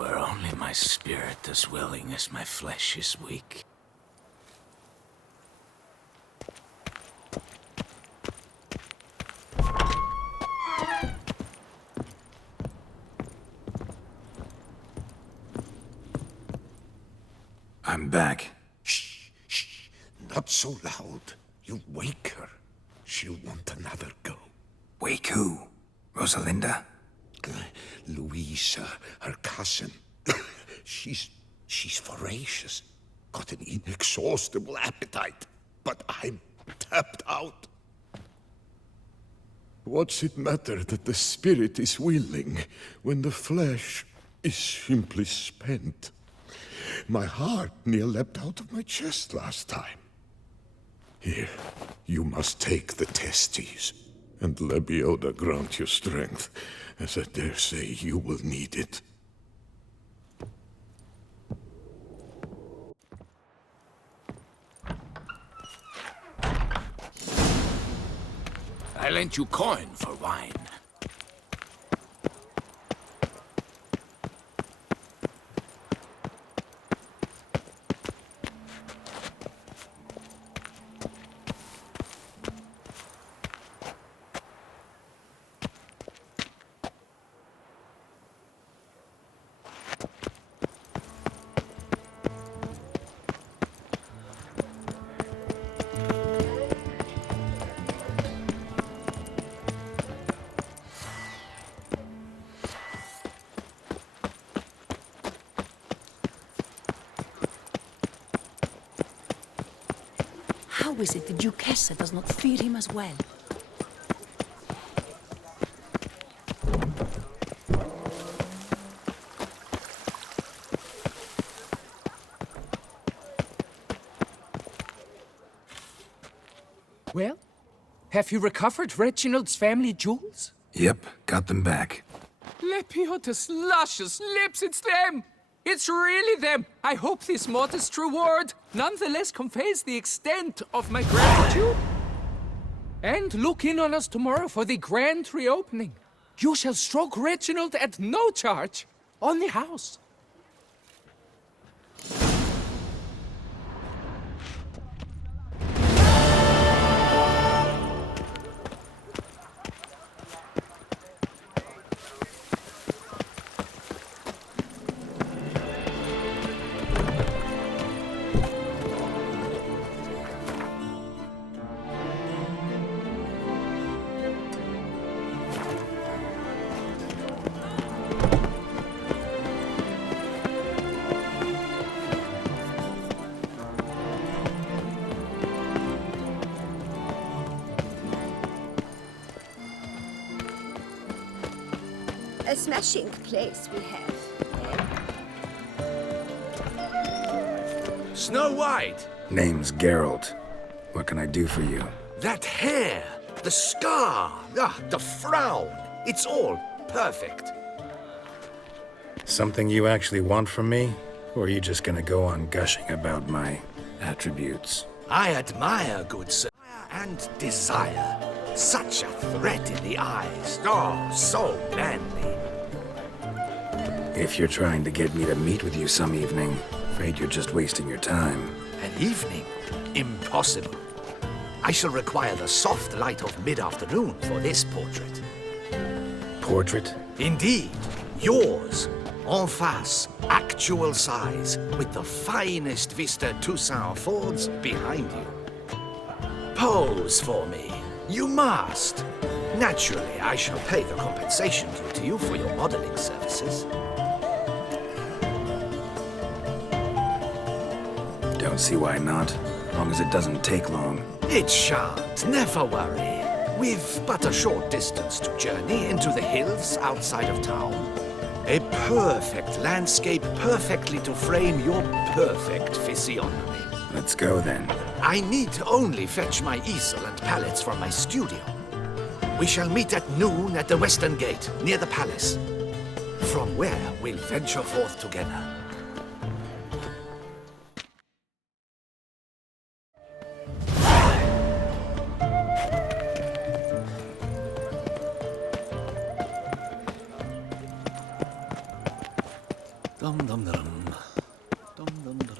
were only my spirit as willing as my flesh is weak. I'm back. Shh, shh, not so loud. You wake her. She'll want another go. Wake who? Rosalinda? Louisa, her cousin. She's voracious. Got an inexhaustible appetite. But I'm tapped out. What's it matter that the spirit is willing when the flesh is simply spent? My heart near leapt out of my chest last time. Here, you must take the testes, and Lebioda grant you strength, as I dare say you will need it. I lent you coin for wine. How is it the Duchessa does not fear him as well? Well, have you recovered Reginald's family jewels? Yep, got them back. Lepioda's luscious lips, it's them! It's really them! I hope this modest reward nonetheless conveys the extent of my gratitude. And look in on us tomorrow for the grand reopening. You shall stroke Reginald at no charge on the house. A smashing place we have. Snow White! Name's Geralt. What can I do for you? That hair! The scar! The frown! It's all perfect. Something you actually want from me? Or are you just gonna go on gushing about my attributes? I admire good sir and desire. Such a threat in the eyes. Oh, so manly. If you're trying to get me to meet with you some evening, afraid you're just wasting your time. An evening? Impossible. I shall require the soft light of mid-afternoon for this portrait. Portrait? Indeed. Yours. En face. Actual size. With the finest vista Toussaint affords behind you. Pose for me. You must. Naturally, I shall pay the compensation due to you for your modeling services. Don't see why not, as long as it doesn't take long. It shan't, never worry. We've but a short distance to journey into the hills outside of town. A perfect landscape perfectly to frame your perfect physiognomy. Let's go then. I need only fetch my easel and palettes from my studio. We shall meet at noon at the western gate, near the palace. From where we'll venture forth together. Dum dum dum. Dum dum dum.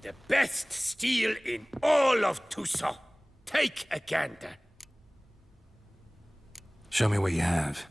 The best steel in all of Tucson. Take a gander. Show me what you have.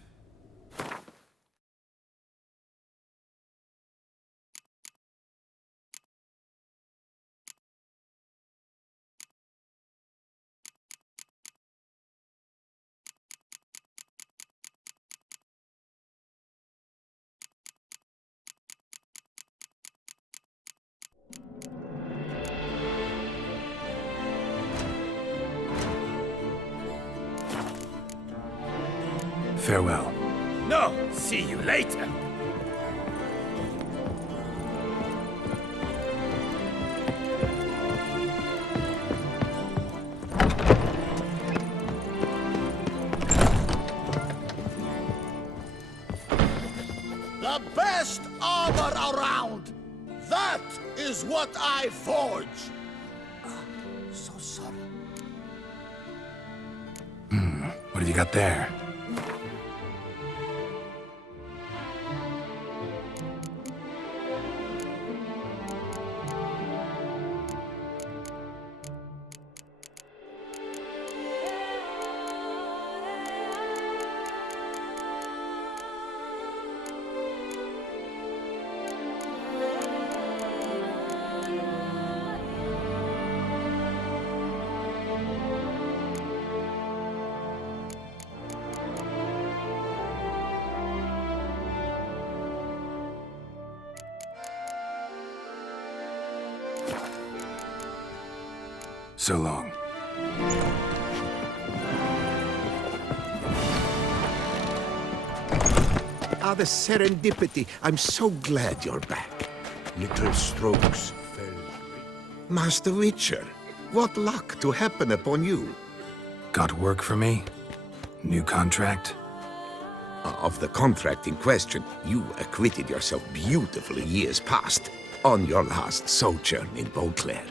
Farewell. No, see you later. The best armor around! That is what I forge! So sorry. What have you got there? So long. Ah, the serendipity. I'm so glad you're back. Little strokes fell. Master Witcher, what luck to happen upon you. Got work for me? New contract? Of the contract in question, you acquitted yourself beautifully years past on your last sojourn in Beauclair.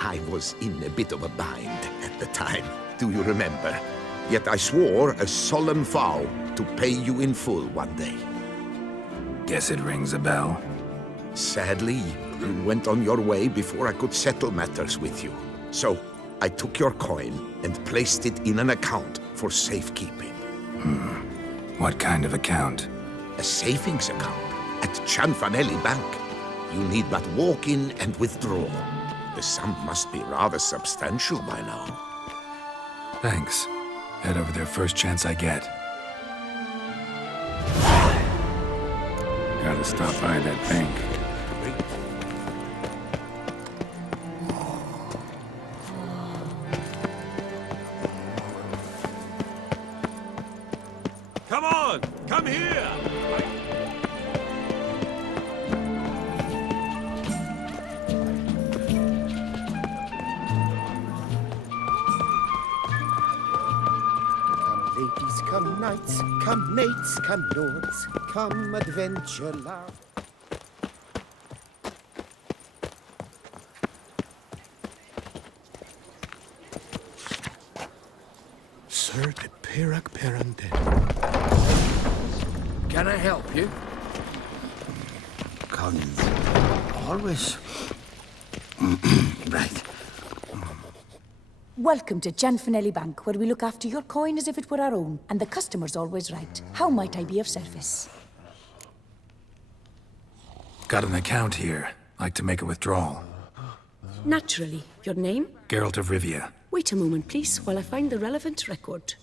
I was in a bit of a bind at the time, do you remember? Yet I swore a solemn vow to pay you in full one day. Guess it rings a bell. Sadly, you went on your way before I could settle matters with you. So, I took your coin and placed it in an account for safekeeping. What kind of account? A savings account at Cianfanelli Bank. You need but walk in and withdraw. The sum must be rather substantial by now. Thanks. Head over there first chance I get. Gotta stop by that bank. Come on, come here. Come ladies, come knights, come mates, come lords, come adventure love. Sir de Pirac Peranden. Can I help you? Collins. Always. Right. Welcome to Cianfanelli Bank, where we look after your coin as if it were our own, and the customer's always right. How might I be of service? Got an account here. Like to make a withdrawal. Naturally. Your name? Geralt of Rivia. Wait a moment, please, while I find the relevant record.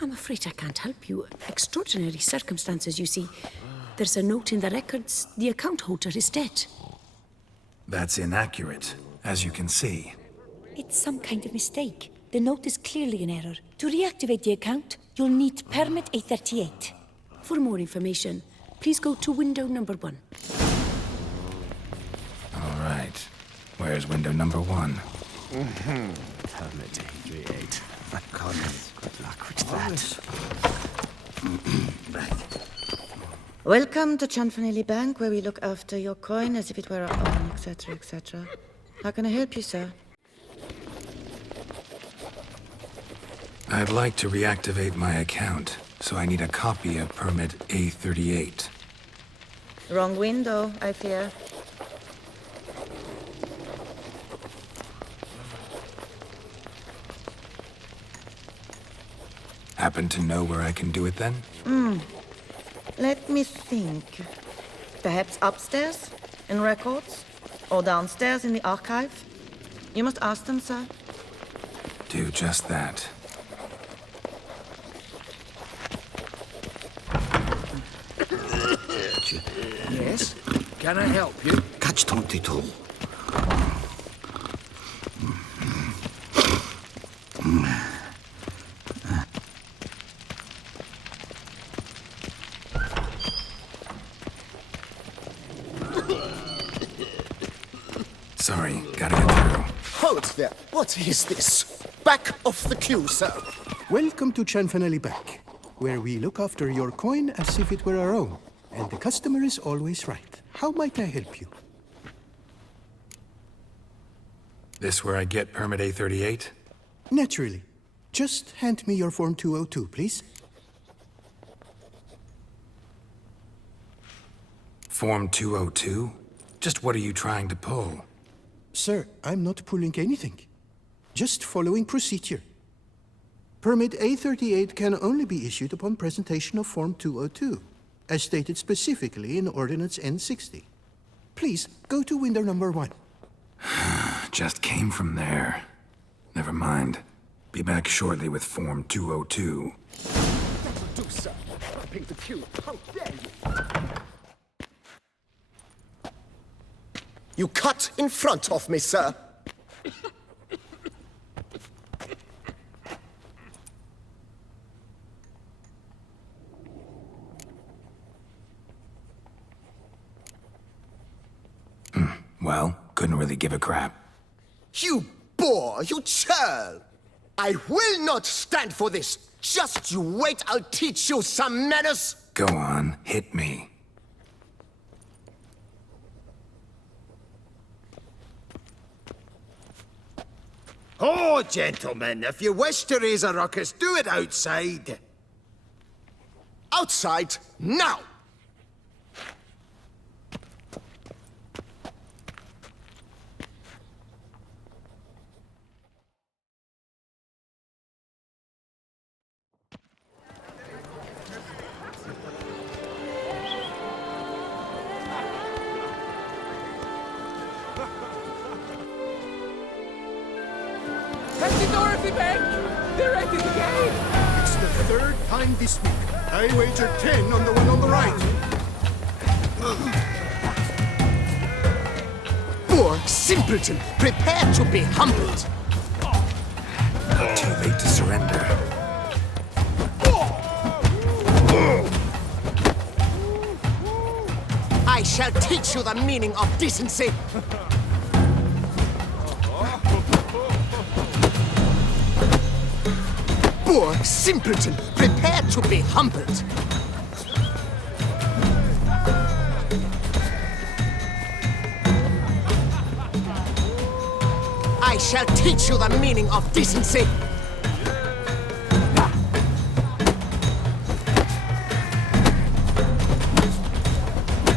I'm afraid I can't help you. Extraordinary circumstances, you see. There's a note in the records. The account holder is dead. That's inaccurate, as you can see. It's some kind of mistake. The note is clearly in error. To reactivate the account, you'll need permit A38. For more information, please go to window number 1. All right. Where's window number 1? Permit A38. My God, good luck with that. Welcome to Chanfanelli Bank, where we look after your coin as if it were our own, etc., etc. How can I help you, sir? I'd like to reactivate my account, so I need a copy of permit A38. Wrong window, I fear. Happen to know where I can do it then? Let me think. Perhaps upstairs, in records? Or downstairs in the archive? You must ask them, sir. Do just that. Yes? Can I help you? Catch 22. Sorry, gotta get through. Hold there. What is this? Back off the queue, sir. Welcome to Chanfanelli Bank, where we look after your coin as if it were our own, and the customer is always right. How might I help you? This where I get permit A38? Naturally. Just hand me your Form 202, please. Form 202? Just what are you trying to pull? Sir, I'm not pulling anything. Just following procedure. Permit A38 can only be issued upon presentation of Form 202, as stated specifically in Ordinance N60. Please, go to window number 1. Just came from there. Never mind. Be back shortly with Form 202. That'll do, sir. Bumping the queue. How dare you? You cut in front of me, sir. Well, couldn't really give a crap. You boor, you churl! I will not stand for this. Just you wait, I'll teach you some manners. Go on, hit me. Oh, gentlemen, if you wish to raise a ruckus, do it outside. Outside, now! Happy Dorothy Bank! They're at it again! It's the third time this week. I wagered 10 on the one on the right. Boor, simpleton, prepare to be humbled. Too late to surrender. I shall teach you the meaning of decency. Boor, simpleton, prepare to be humbled. I shall teach you the meaning of decency.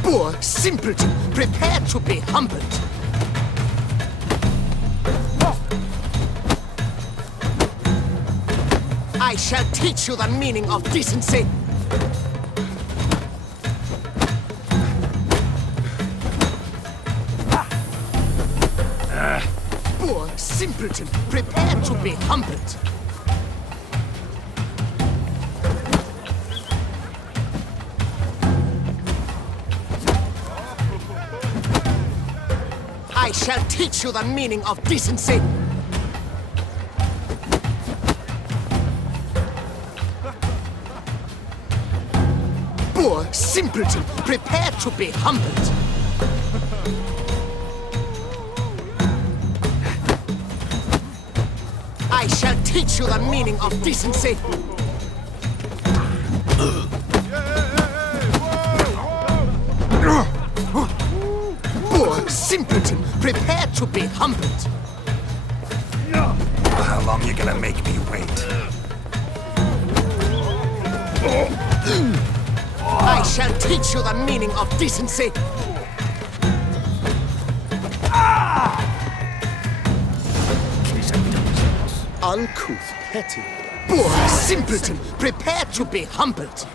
Boor, simpleton, prepare to be humbled. I shall teach you the meaning of decency. Boor, simpleton, prepare to be humbled. I shall teach you the meaning of decency. Poor simpleton, prepare to be humbled. I shall teach you the meaning of decency. Poor simpleton, prepare to be humbled. How long you gonna make me wait? I shall teach you the meaning of decency. Uncouth, petty. Poor simpleton, prepare to be humbled.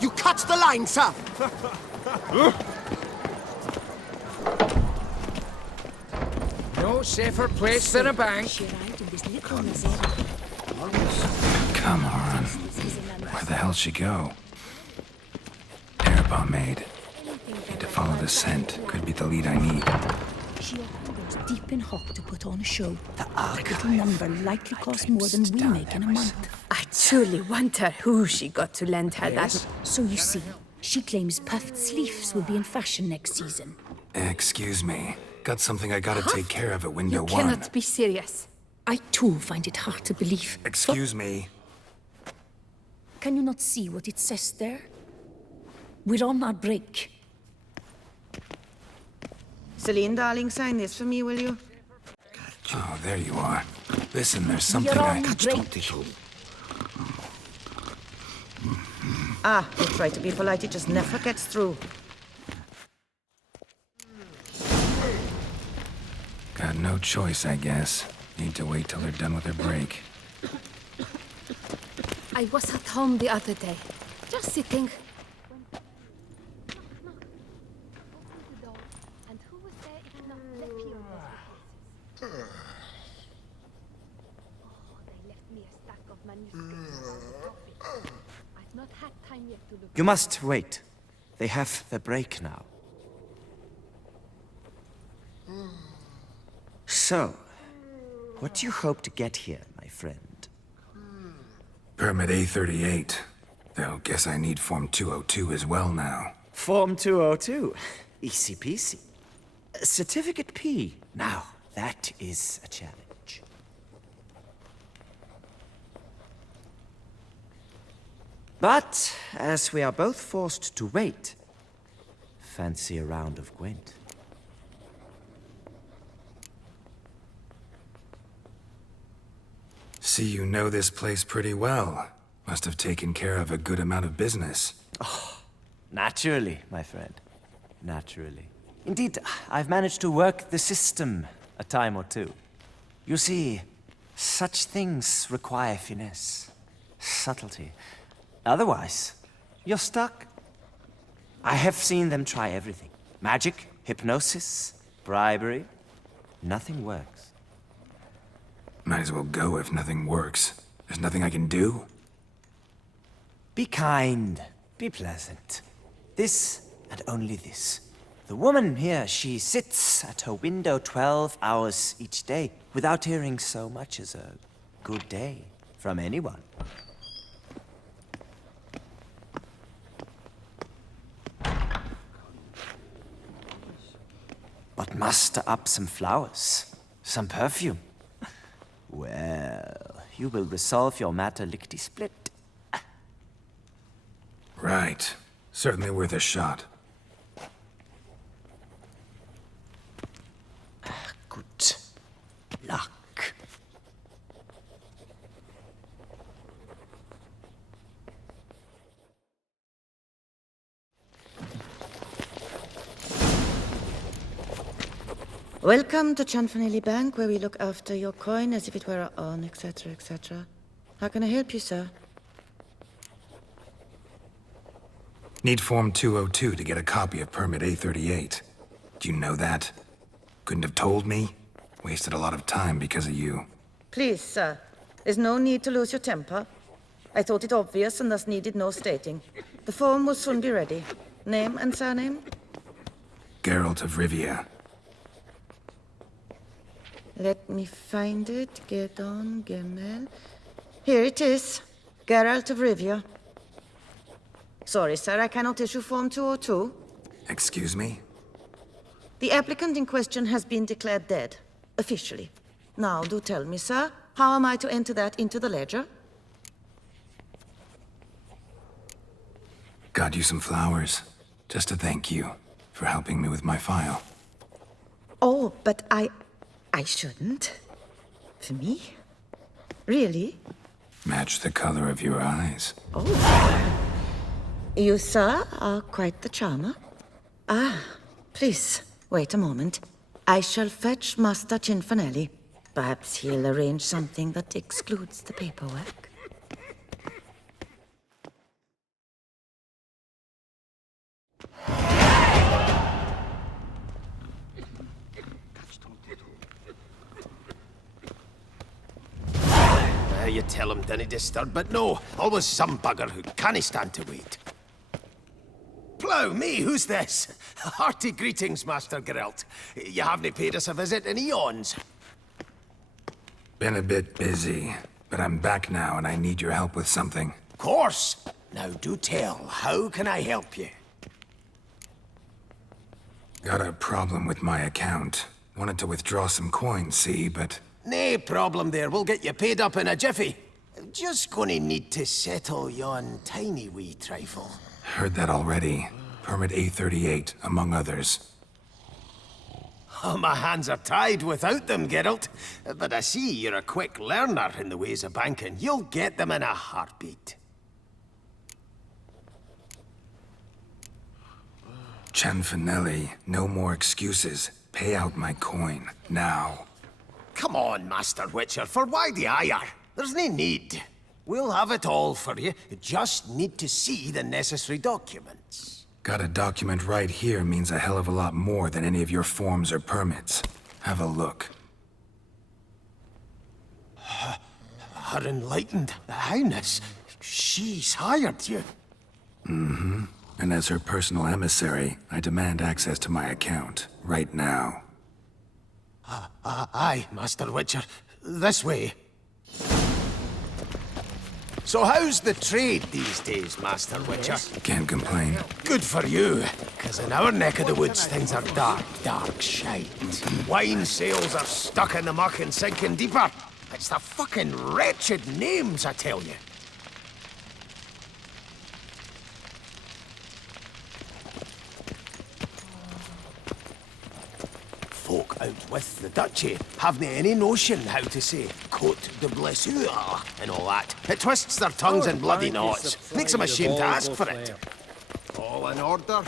You cut the line, sir. No safer place than a bank. Come on. Where the hell'd she go? Air pomade. Need to follow the scent. Could be the lead I need. She hungers deep in Hawk to put on a show. That little number likely costs more than we make in a month. I truly wonder who she got to lend her that. So you see, she claims puffed sleeves will be in fashion next season. Excuse me. Got something I gotta take care of at window You one. cannot be serious. I too find it hard to believe. Excuse me. Can you not see what it says there? We're on our break. Celine, darling, sign this for me, will you? Oh, there you are. Listen, there's something We're I... on break. Ah, you try to be polite, it just never gets through. Got no choice, I guess. Need to wait till they're done with their break. I was at home the other day, just sitting. And who was there if not Lepio? Oh, they left me a stack of manuscripts about the topic. I've not had time yet to look. You must wait. They have the break now. So, what do you hope to get here, my friend? Permit A38. Though, guess I need Form 202 as well now. Form 202. Easy peasy. Certificate P. Now, that is a challenge. But, as we are both forced to wait, fancy a round of Gwent. See, you know this place pretty well. Must have taken care of a good amount of business. Oh, naturally, my friend. Naturally. Indeed, I've managed to work the system a time or two. You see, such things require finesse, subtlety. Otherwise, you're stuck. I have seen them try everything. Magic, hypnosis, bribery. Nothing works. Might as well go if nothing works. There's nothing I can do. Be kind. Be pleasant. This and only this. The woman here, she sits at her window 12 hours each day without hearing so much as a good day from anyone. But muster up some flowers, some perfume. Well, you will resolve your matter lickety-split. Right. Certainly worth a shot. Good luck. Welcome to Chanfanelli Bank, where we look after your coin as if it were our own, etc., etc. How can I help you, sir? Need Form 202 to get a copy of Permit A38. Do you know that? Couldn't have told me? Wasted a lot of time because of you. Please, sir. There's no need to lose your temper. I thought it obvious and thus needed no stating. The form will soon be ready. Name and surname? Geralt of Rivia. Let me find it. Gedon, Gemel. Here it is. Geralt of Rivia. Sorry, sir, I cannot issue Form 202. Excuse me? The applicant in question has been declared dead, officially. Now, do tell me, sir, how am I to enter that into the ledger? Got you some flowers, just to thank you for helping me with my file. Oh, but I shouldn't. For me? Really? Match the color of your eyes. Oh. You, sir, are quite the charmer. Ah, please, wait a moment. I shall fetch Master Cinfanelli. Perhaps he'll arrange something that excludes the paperwork. You tell him dinna disturb, but no, always some bugger who can't stand to wait. Plough me, who's this? Hearty greetings, Master Geralt. You haven't paid us a visit in eons. Been a bit busy, but I'm back now and I need your help with something. Of course. Now do tell, how can I help you? Got a problem with my account. Wanted to withdraw some coins, see, but... Nae problem there, we'll get you paid up in a jiffy. Just gonna need to settle yon tiny wee trifle. Heard that already. Permit A38, among others. Oh, my hands are tied without them, Geralt. But I see you're a quick learner in the ways of banking. You'll get them in a heartbeat. Cinfanelli, no more excuses. Pay out my coin, now. Come on, Master Witcher, for why the ire? There's no need. We'll have it all for you. You just need to see the necessary documents. Got a document right here means a hell of a lot more than any of your forms or permits. Have a look. Her Enlightened Highness, she's hired you. Mm-hmm. And as her personal emissary, I demand access to my account, right now. Aye, Master Witcher. This way. So how's the trade these days, Master Witcher? Can't complain. Good for you, because in our neck of the woods, things are dark, dark shite. Wine sales are stuck in the muck and sinking deeper. It's the fucking wretched names, I tell you. Folk out with the duchy haven't any notion how to say Côte de Blessure and all that. It twists their tongues in bloody knots. Makes them ashamed to ask for it. All in order?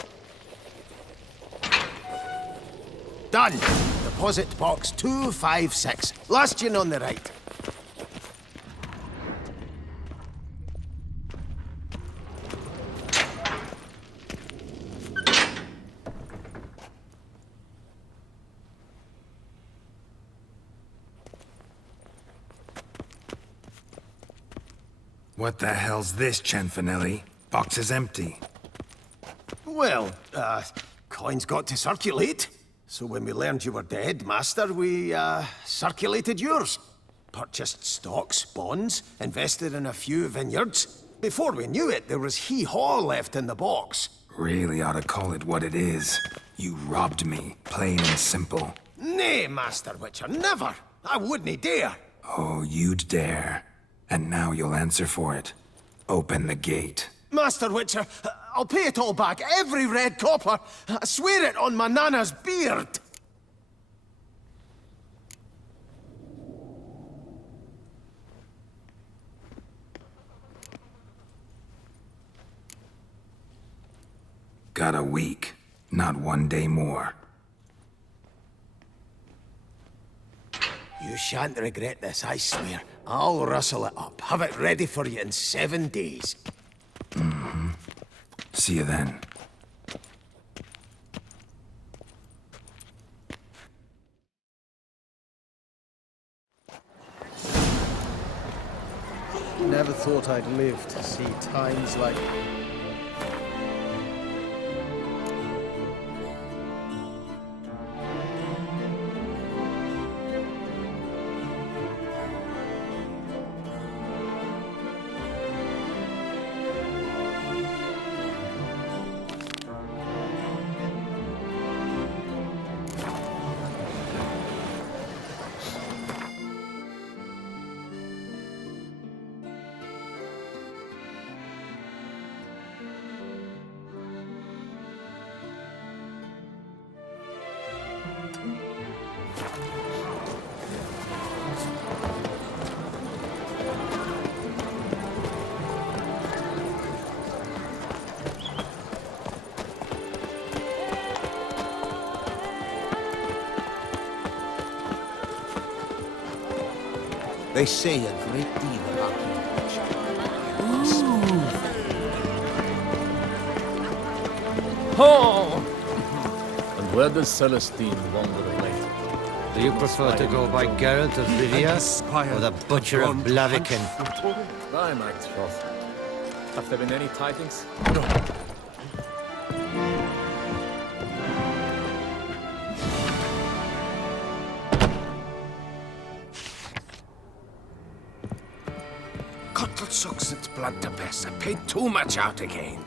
Done. Deposit box 256. Last one on the right. What the hell's this, Cinfanelli? Box is empty. Well, coins got to circulate. So when we learned you were dead, Master, we, circulated yours. Purchased stocks, bonds, invested in a few vineyards. Before we knew it, there was hee-haw left in the box. Really ought to call it what it is. You robbed me, plain and simple. Nay, Master Witcher, never! I wouldn't dare! Oh, you'd dare. And now you'll answer for it. Open the gate. Master Witcher, I'll pay it all back, every red copper. I swear it on my nana's beard. Got a week, not 1 day more. You shan't regret this, I swear. I'll rustle it up. Have it ready for you in 7 days. Mm-hmm. See you then. Never thought I'd live to see times like... They say a great deal about you. Oh! And where does Celestine wander away? Do you prefer to go by Geralt of Rivia or the Butcher of Blaviken? By my troth. Have there been any tidings? Cottlesocks and Blunderbuss, I paid too much out again.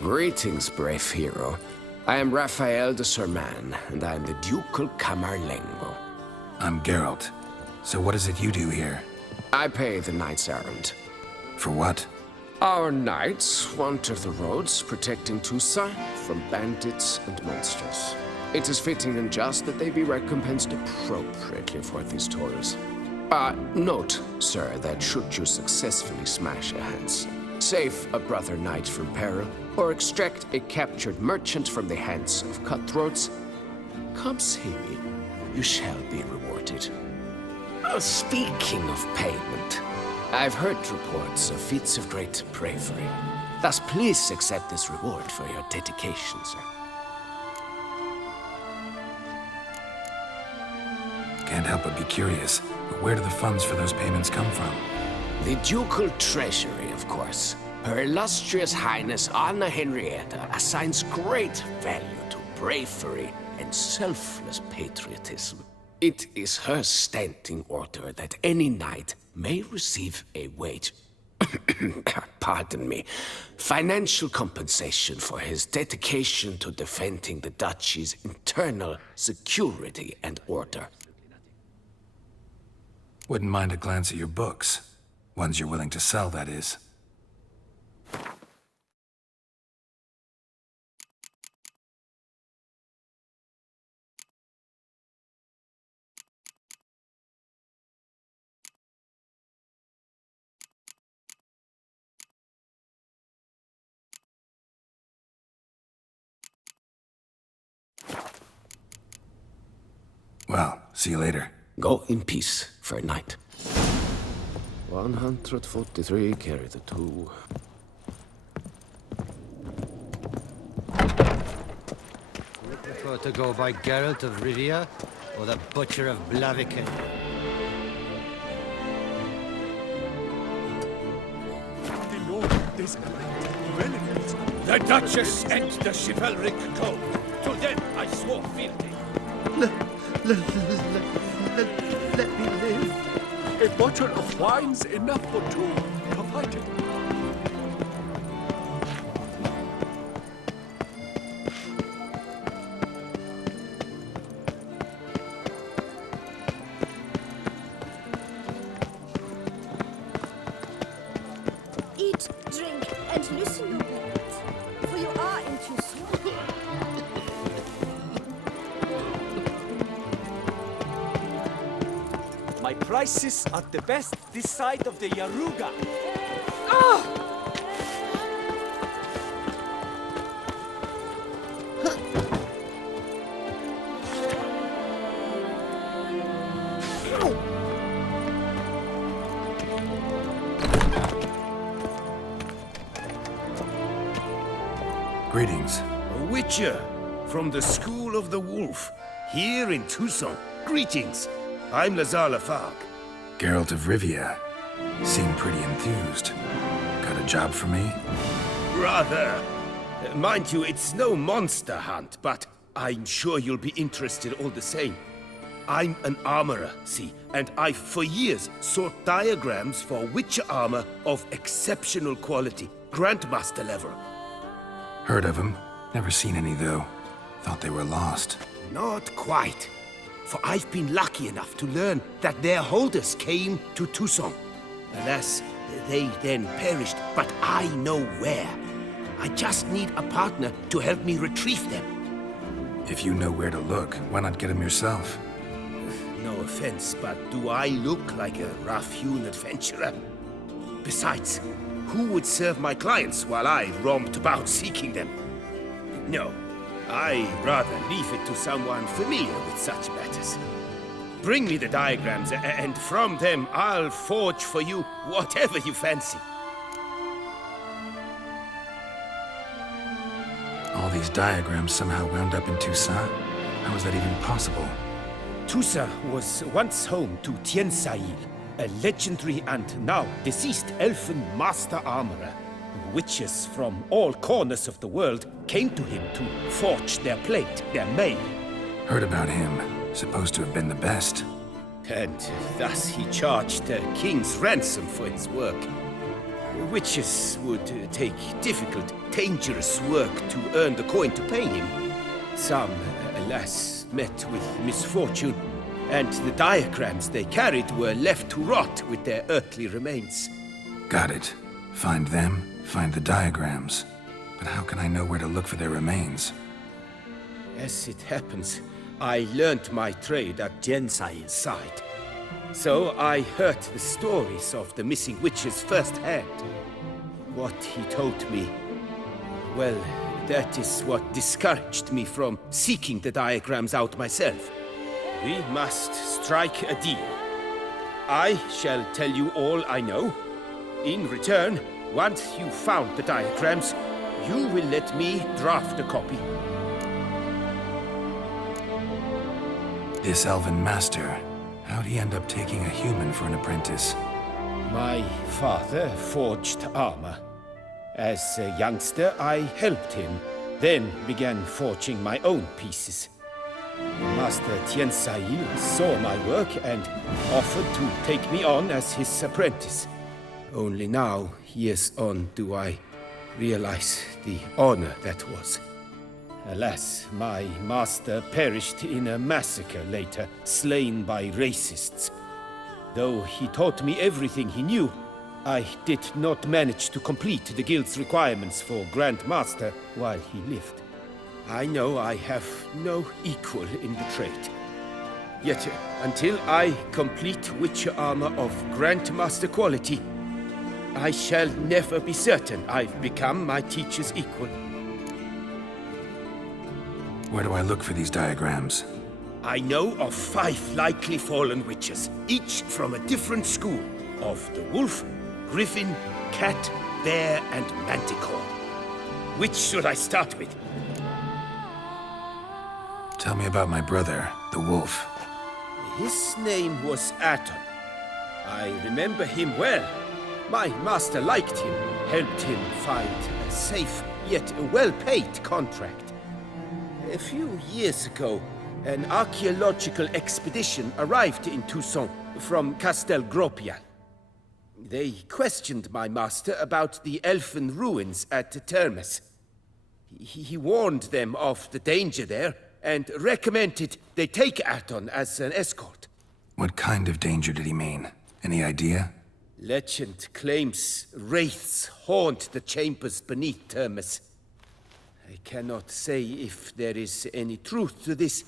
Greetings, brave hero. I am Raphael de Serman, and I am the Ducal Camarlengo. I'm Geralt. So what is it you do here? I pay the knight's errand. For what? Our knights wander the roads, protecting Toussaint from bandits and monsters. It is fitting and just that they be recompensed appropriately for these toils. Note, sir, that should you successfully smash a Hans, save a brother knight from peril, or extract a captured merchant from the hands of cutthroats, come see me. You shall be rewarded. Speaking of payment, I've heard reports of feats of great bravery. Thus, please accept this reward for your dedication, sir. Can't help but be curious. But where do the funds for those payments come from? The ducal treasury, of course. Her illustrious Highness Anna Henrietta assigns great value to bravery and selfless patriotism. It is her standing order that any knight may receive a wage, pardon me, financial compensation for his dedication to defending the duchy's internal security and order. Wouldn't mind a glance at your books. Ones you're willing to sell, that is. Well, see you later. Go in peace for a night. 143, carry the 2. You prefer to go by Geralt of Rivia or the Butcher of Blaviken? The Duchess and the chivalric code. To them I swore fealty. Let me live. A bottle of wine's enough for 2, provided. Eat, drink, and loosen your belts, for you are in Toussaint. My prices are the best this side of the Yaruga. Greetings. A witcher from the School of the Wolf, here in Toussaint. Greetings. I'm Lazar Lafargue. Geralt of Rivia. Seem pretty enthused. Got a job for me? Rather. Mind you, it's no monster hunt, but I'm sure you'll be interested all the same. I'm an armorer, see, and I've for years sought diagrams for witcher armor of exceptional quality, Grandmaster level. Heard of them. Never seen any, though. Thought they were lost. Not quite. For I've been lucky enough to learn that their holders came to Toussaint. Alas, they then perished, but I know where. I just need a partner to help me retrieve them. If you know where to look, why not get them yourself? No offense, but do I look like a rough-hewn adventurer? Besides, who would serve my clients while I romped about seeking them? No, I'd rather leave it to someone familiar with such matters. bring me the diagrams, and from them I'll forge for you whatever you fancy. All these diagrams somehow wound up in Toussaint? How is that even possible? Toussaint was once home to Tien Sail, a legendary and now deceased elfin master armorer. Witches from all corners of the world came to him to forge their plate, their mail. Heard about him. Supposed to have been the best. And thus he charged a king's ransom for his work. Witches would take difficult, dangerous work to earn the coin to pay him. Some, alas, met with misfortune, and the diagrams they carried were left to rot with their earthly remains. Got it. Find them, find the diagrams. But how can I know where to look for their remains? As it happens, I learned my trade at Tien Sail's side. So I heard the stories of the missing witches firsthand. What he told me, well, that is what discouraged me from seeking the diagrams out myself. We must strike a deal. I shall tell you all I know. In return, once you've found the diagrams, you will let me draft a copy. This elven master, how'd he end up taking a human for an apprentice? My father forged armor. As a youngster, I helped him, then began forging my own pieces. Master Tien Sail saw my work and offered to take me on as his apprentice. Only now, years on, do I realize the honor that was. Alas, my master perished in a massacre later, slain by racists. Though he taught me everything he knew, I did not manage to complete the guild's requirements for Grand Master while he lived. I know I have no equal in the trade. Yet, until I complete Witcher armor of Grandmaster quality, I shall never be certain I've become my teacher's equal. Where do I look for these diagrams? I know of 5 likely fallen witches, each from a different school of the wolf, griffin, cat, bear, and manticore. Which should I start with? Tell me about my brother, the wolf. His name was Aton. I remember him well. My master liked him, helped him find a safe, yet well-paid contract. A few years ago, an archaeological expedition arrived in Toussaint from Castel Gropian. They questioned my master about the elfin ruins at Termes. He warned them of the danger there and recommended they take Aton as an escort. What kind of danger did he mean? Any idea? Legend claims wraiths haunt the chambers beneath Termes. I cannot say if there is any truth to this,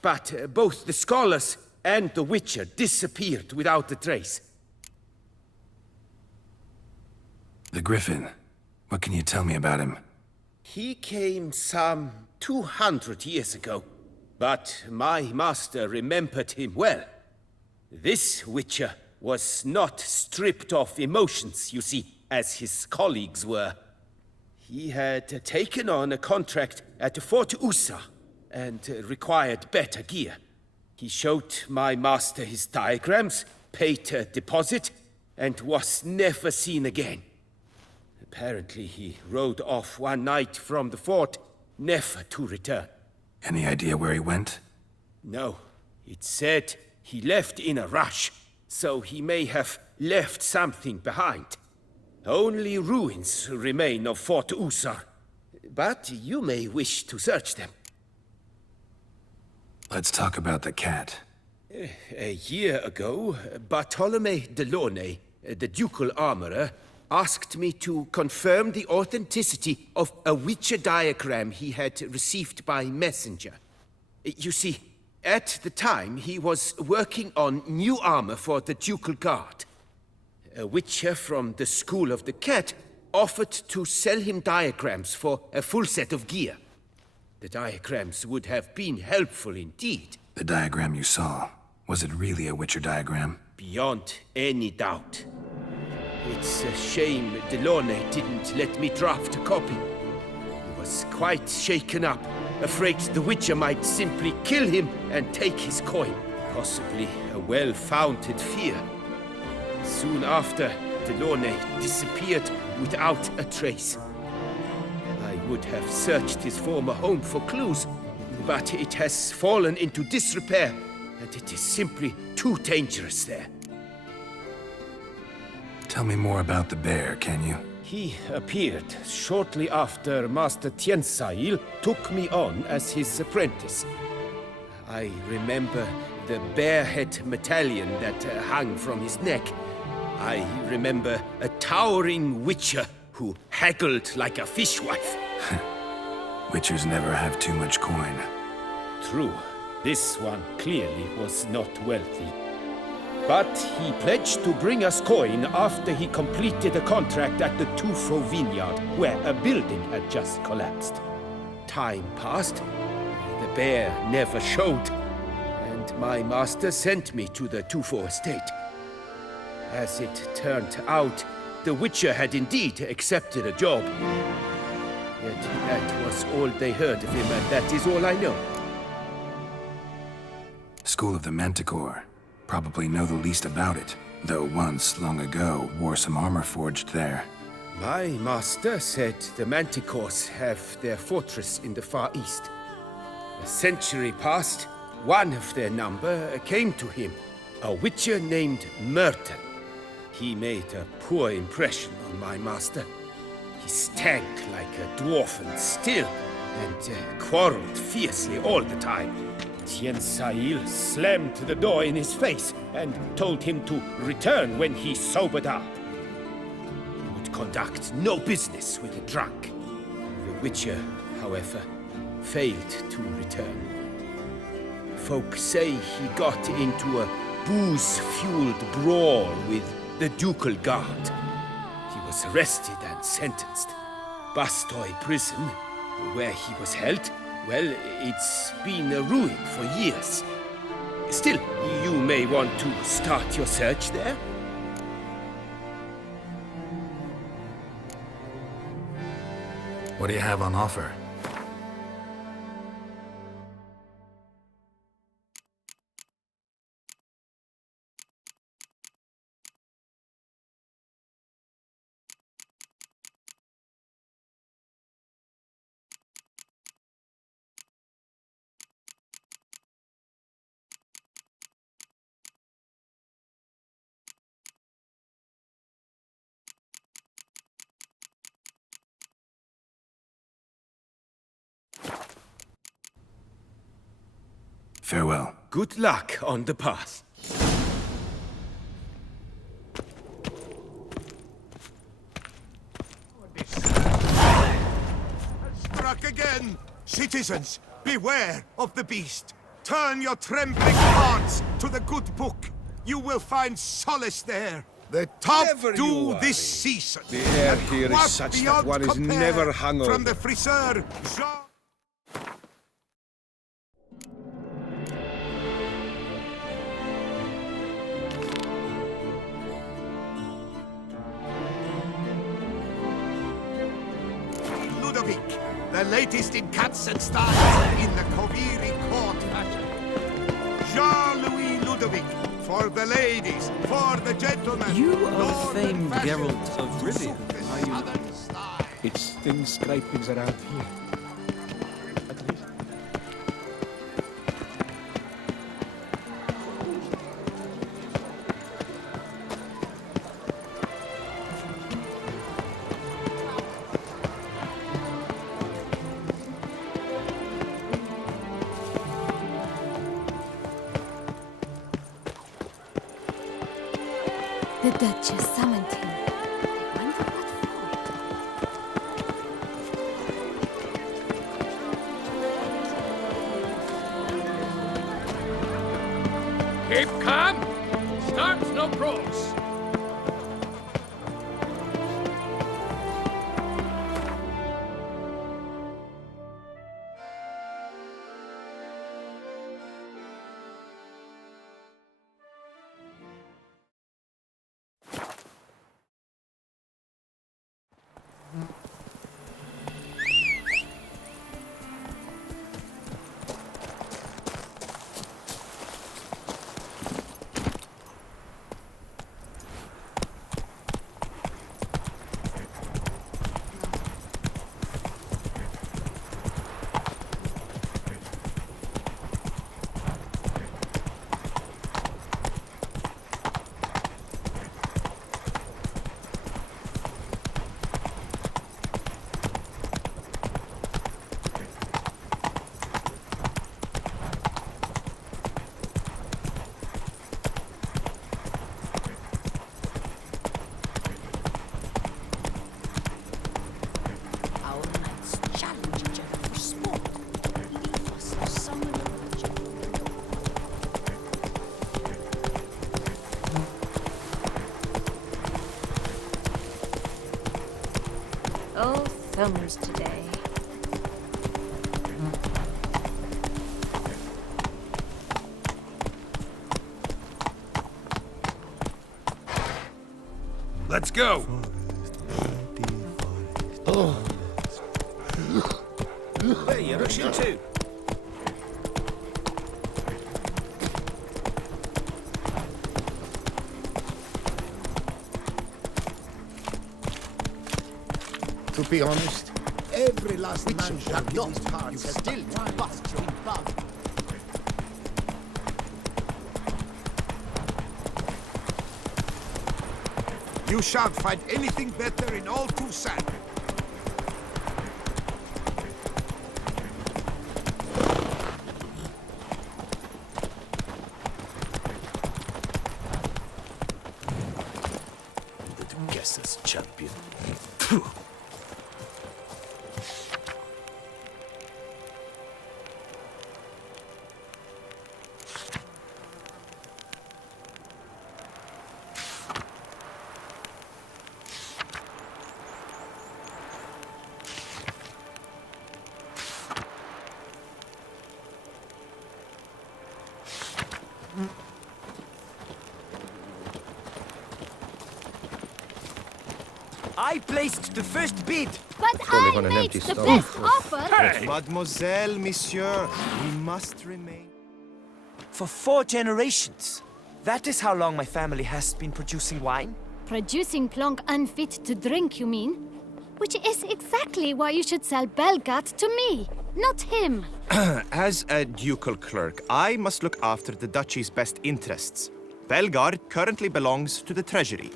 but both the scholars and the Witcher disappeared without a trace. The Griffin. What can you tell me about him? He came some 200 years ago, but my master remembered him well. This Witcher was not stripped of emotions, you see, as his colleagues were. He had taken on a contract at Fort Usa and required better gear. He showed my master his diagrams, paid a deposit, and was never seen again. Apparently, he rode off one night from the fort, never to return. Any idea where he went? No. It said he left in a rush, so he may have left something behind. Only ruins remain of Fort Usar, but you may wish to search them. Let's talk about the cat. A year ago, Bartolome de Launay, the ducal armorer, asked me to confirm the authenticity of a Witcher diagram he had received by messenger. You see, at the time he was working on new armor for the ducal guard. A Witcher from the School of the Cat offered to sell him diagrams for a full set of gear. The diagrams would have been helpful indeed. The diagram you saw, Was it really a Witcher diagram? Beyond any doubt. It's a shame Delaunay didn't let me draft a copy. He was quite shaken up, afraid the Witcher might simply kill him and take his coin. Possibly a well-founded fear. Soon after, Delaunay disappeared without a trace. I would have searched his former home for clues, but it has fallen into disrepair, and it is simply too dangerous there. Tell me more about the bear, can you? He appeared shortly after Master Tiensail took me on as his apprentice. I remember the bear-head medallion that hung from his neck. I remember a towering witcher who haggled like a fishwife. Witchers never have too much coin. True. This one clearly was not wealthy. But he pledged to bring us coin after he completed a contract at the Tufo vineyard, where a building had just collapsed. Time passed. The bear never showed, and my master sent me to the Tufo estate. As it turned out, the Witcher had indeed accepted a job. Yet that was all they heard of him, and that is all I know. School of the Manticore. Probably know the least about it, though once, long ago, wore some armor forged there. My master said the Manticores have their fortress in the Far East. A century passed, one of their number came to him, a witcher named Merton. He made a poor impression on my master. He stank like a dwarfen still, and quarreled fiercely all the time. Tiensail slammed the door in his face and told him to return when he sobered up. He would conduct no business with a drunk. The Witcher, however, failed to return. Folk say he got into a booze-fueled brawl with the Ducal Guard. He was arrested and sentenced. Bastoy Prison, where he was held, well, it's been a ruin for years. Still, you may want to start your search there. What do you have on offer? Farewell. Good luck on the path. Struck again! Citizens, beware of the beast. Turn your trembling hearts to the good book. You will find solace there. The top Never do you this season. The air and here is quaff such that beyond one is compare never hungover. From the Friseur Jean... Ludovic, the latest in cuts and styles in the Koviri court fashion. Jean-Louis Ludovic, for the ladies, for the gentlemen. You are Lord and famed fashion, Geralt of to Rivia, suit the are you not? southern style. It's thin scrapings around here. At least. The Duchess summoned him. I wonder what for. Keep calm. Start no pros. thumbs today. Let's go! Oh. Where are you rushing to? To be honest, every last man jack in his heart has still bust your bum. You shan't find anything better in all Toussaint. The Guesses champion. I placed the first bid. But I made the best offer! Mademoiselle, monsieur, we must remain. For 4 generations. That is how long my family has been producing wine. Producing plonk unfit to drink, you mean? Which is exactly why you should sell Belgard to me, not him. As a ducal clerk, I must look after the duchy's best interests. Belgard currently belongs to the treasury.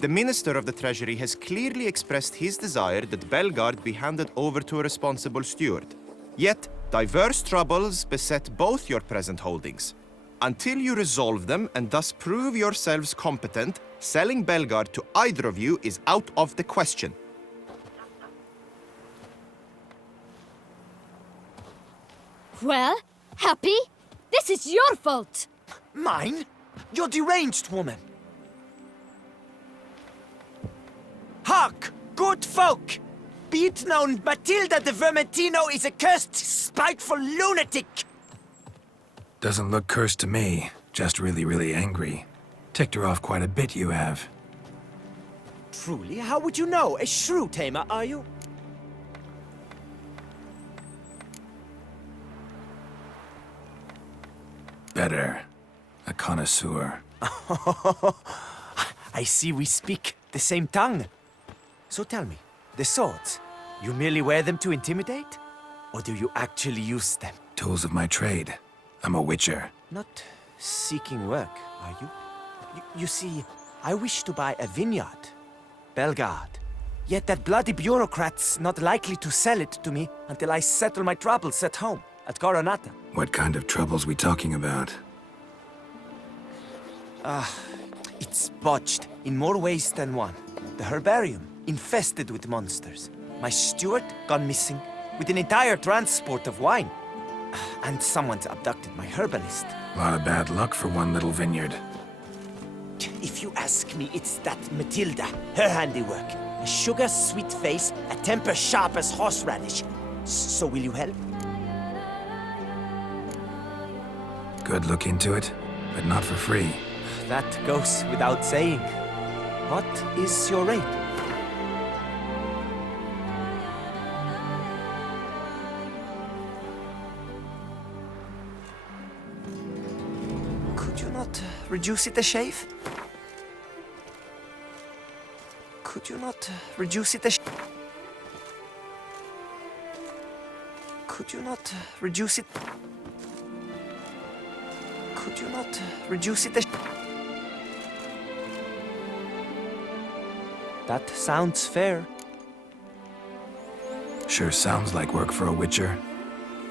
The Minister of the Treasury has clearly expressed his desire that Belgard be handed over to a responsible steward. Yet, diverse troubles beset both your present holdings. Until you resolve them and thus prove yourselves competent, selling Belgard to either of you is out of the question. Well, Happy? This is your fault! Mine? You're deranged, woman. Hark, good folk! Be it known, Matilda de Vermentino is a cursed, spiteful lunatic! Doesn't look cursed to me. Just really, really angry. Ticked her off quite a bit, you have. Truly? How would you know? A shrew tamer, are you? Better. A connoisseur. I see we speak the same tongue. So tell me, the swords, you merely wear them to intimidate? Or do you actually use them? Tools of my trade. I'm a witcher. Not seeking work, are you? You see, I wish to buy a vineyard. Belgard. Yet that bloody bureaucrat's not likely to sell it to me until I settle my troubles at home, at Coronata. What kind of troubles we talking about? It's botched in more ways than one. The herbarium, infested with monsters. My steward gone missing, with an entire transport of wine. And someone's abducted my herbalist. A lot of bad luck for one little vineyard. If you ask me, it's that Matilda, her handiwork. A sugar-sweet face, a temper sharp as horseradish. So will you help? Good look into it, but not for free. That goes without saying. What is your rate? Could you not reduce it a shave? Could you not reduce it a Could you not reduce it? Could you not reduce it a That sounds fair. Sure sounds like work for a witcher.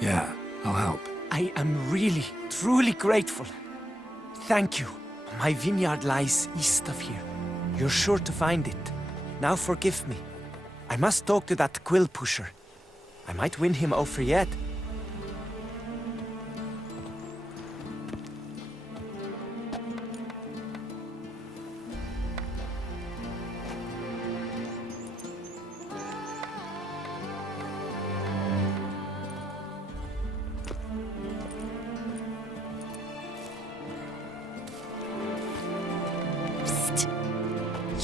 Yeah, I'll help. I am really, truly grateful. Thank you. My vineyard lies east of here. You're sure to find it. Now forgive me. I must talk to that quill pusher. I might win him over yet.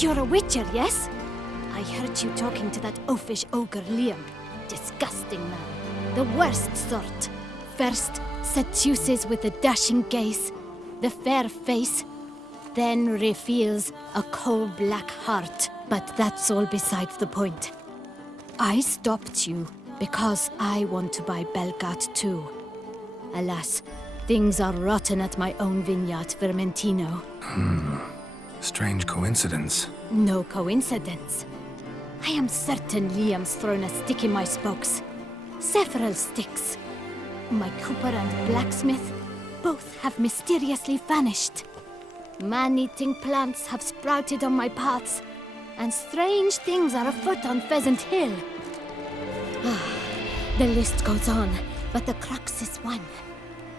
You're a witcher, yes? I heard you talking to that oafish ogre Liam. Disgusting man. The worst sort. First, seduces with a dashing gaze, the fair face, then reveals a coal-black heart. But that's all besides the point. I stopped you because I want to buy Belgard too. Alas, things are rotten at my own vineyard, Vermentino. Strange coincidence. No coincidence. I am certain Liam's thrown a stick in my spokes. Several sticks. My cooper and blacksmith both have mysteriously vanished. Man-eating plants have sprouted on my paths, and strange things are afoot on Pheasant Hill. The list goes on, but the crux is one.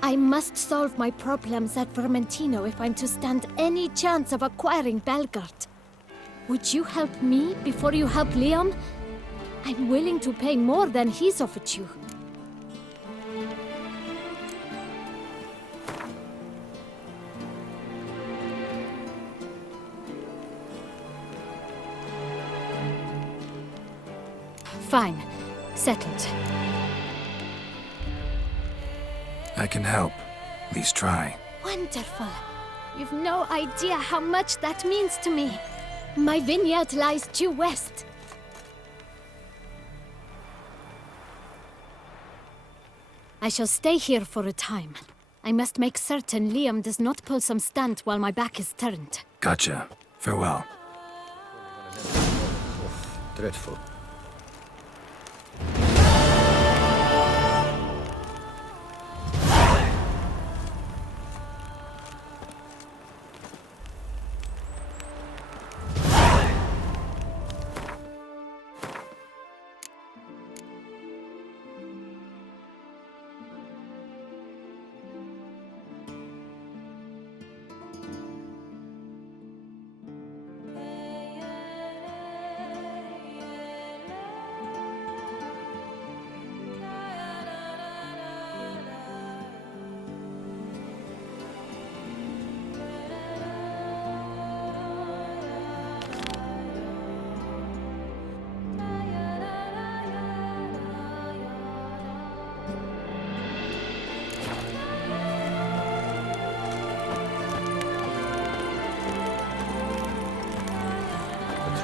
I must solve my problems at Vermentino if I'm to stand any chance of acquiring Belgard. Would you help me before you help Liam? I'm willing to pay more than he's offered you. Fine. Settled. I can help. At least try. Wonderful. You've no idea how much that means to me. My vineyard lies due west. I shall stay here for a time. I must make certain Liam does not pull some stunt while my back is turned. Gotcha. Farewell. Dreadful.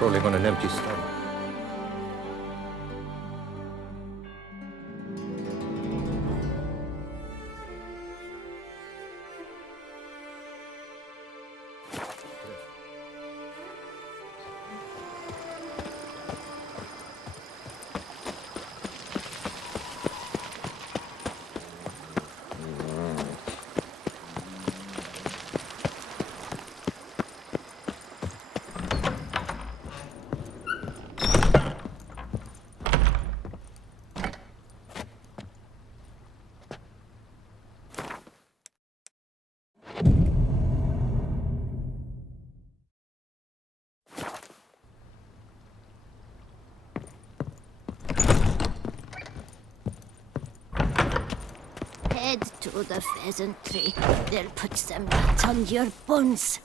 Patrolling on an empty stomach. Head to the pheasantry. They'll put some meat on your bones.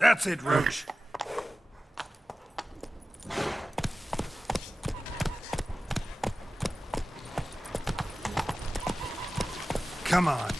That's it, Roach. Come on.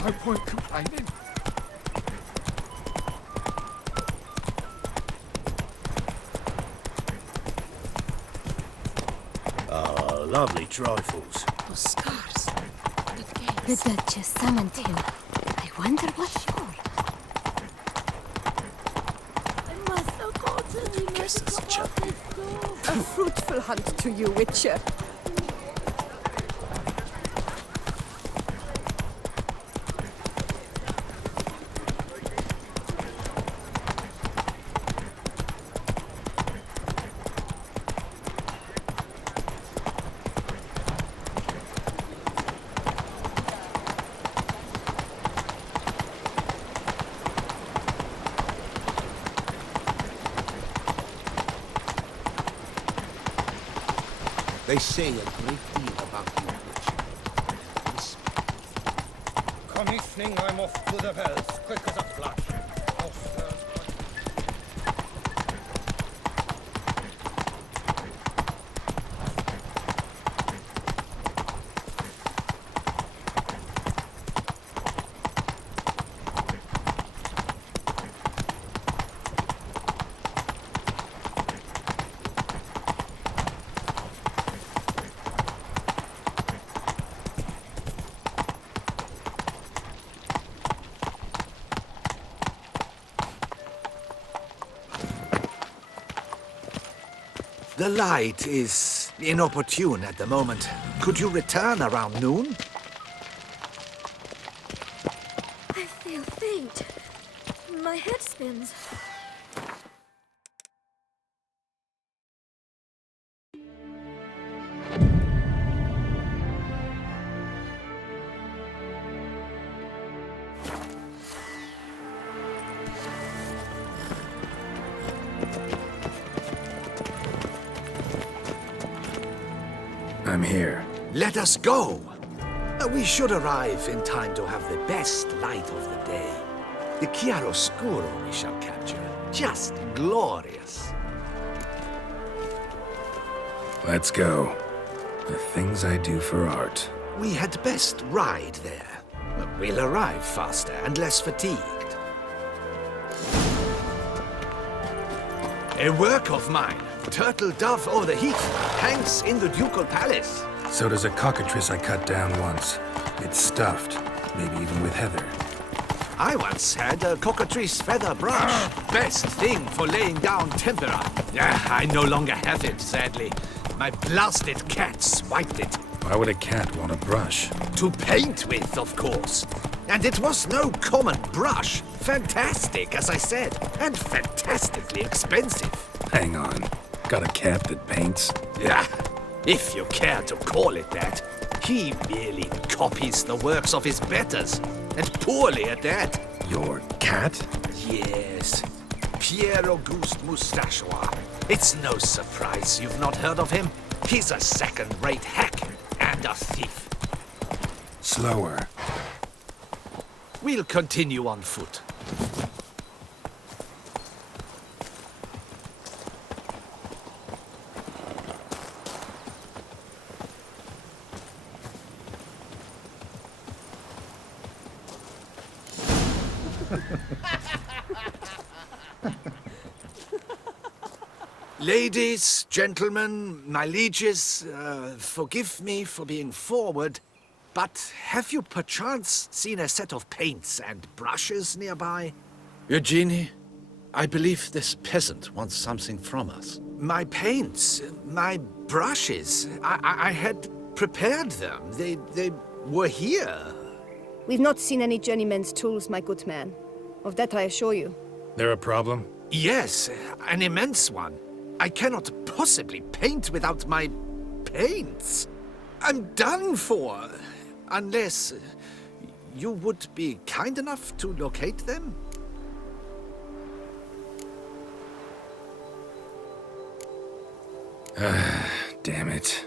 I won't complaining. Oh, lovely trifles. Those scars. The Duchess summoned him. I wonder what for. A fruitful hunt to you, Witcher. They say a great deal about you, Witcher. Come evening, I'm off to the wells, quick as a flash. The light is inopportune at the moment. Could you return around noon? I feel faint. My head spins. I'm here. Let us go! We should arrive in time to have the best light of the day. The chiaroscuro we shall capture. Just glorious. Let's go. The things I do for art. We had best ride there. We'll arrive faster and less fatigued. A work of mine. Turtle dove o'er the heath hangs in the ducal palace. So does a cockatrice I cut down once. It's stuffed, maybe even with heather. I once had a cockatrice feather brush. Best thing for laying down tempera. I no longer have it, sadly. My blasted cat swiped it. Why would a cat want a brush? To paint with, of course. And it was no common brush. Fantastic, as I said, and fantastically expensive. Hang on. Got a cat that paints? Yeah, if you care to call it that. He merely copies the works of his betters, and poorly at that. Your cat? Yes, Pierre-Auguste Moustachois. It's no surprise you've not heard of him. He's a second-rate hack and a thief. Slower. We'll continue on foot. Ladies, gentlemen, my lieges, forgive me for being forward, but have you perchance seen a set of paints and brushes nearby? Eugenie, I believe this peasant wants something from us. My paints, my brushes, I had prepared them. They were here. We've not seen any journeyman's tools, my good man. Of that I assure you. There a problem? Yes, an immense one. I cannot possibly paint without my paints. I'm done for. Unless you would be kind enough to locate them? Damn it.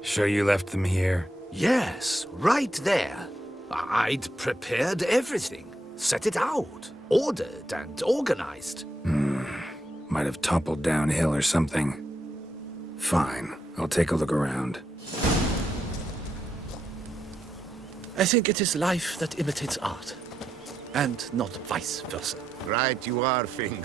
Sure you left them here? Yes, right there. I'd prepared everything. Set it out. Ordered and organized. Might have toppled downhill or something. Fine. I'll take a look around. I think it is life that imitates art, and not vice versa. Right you are, Finger.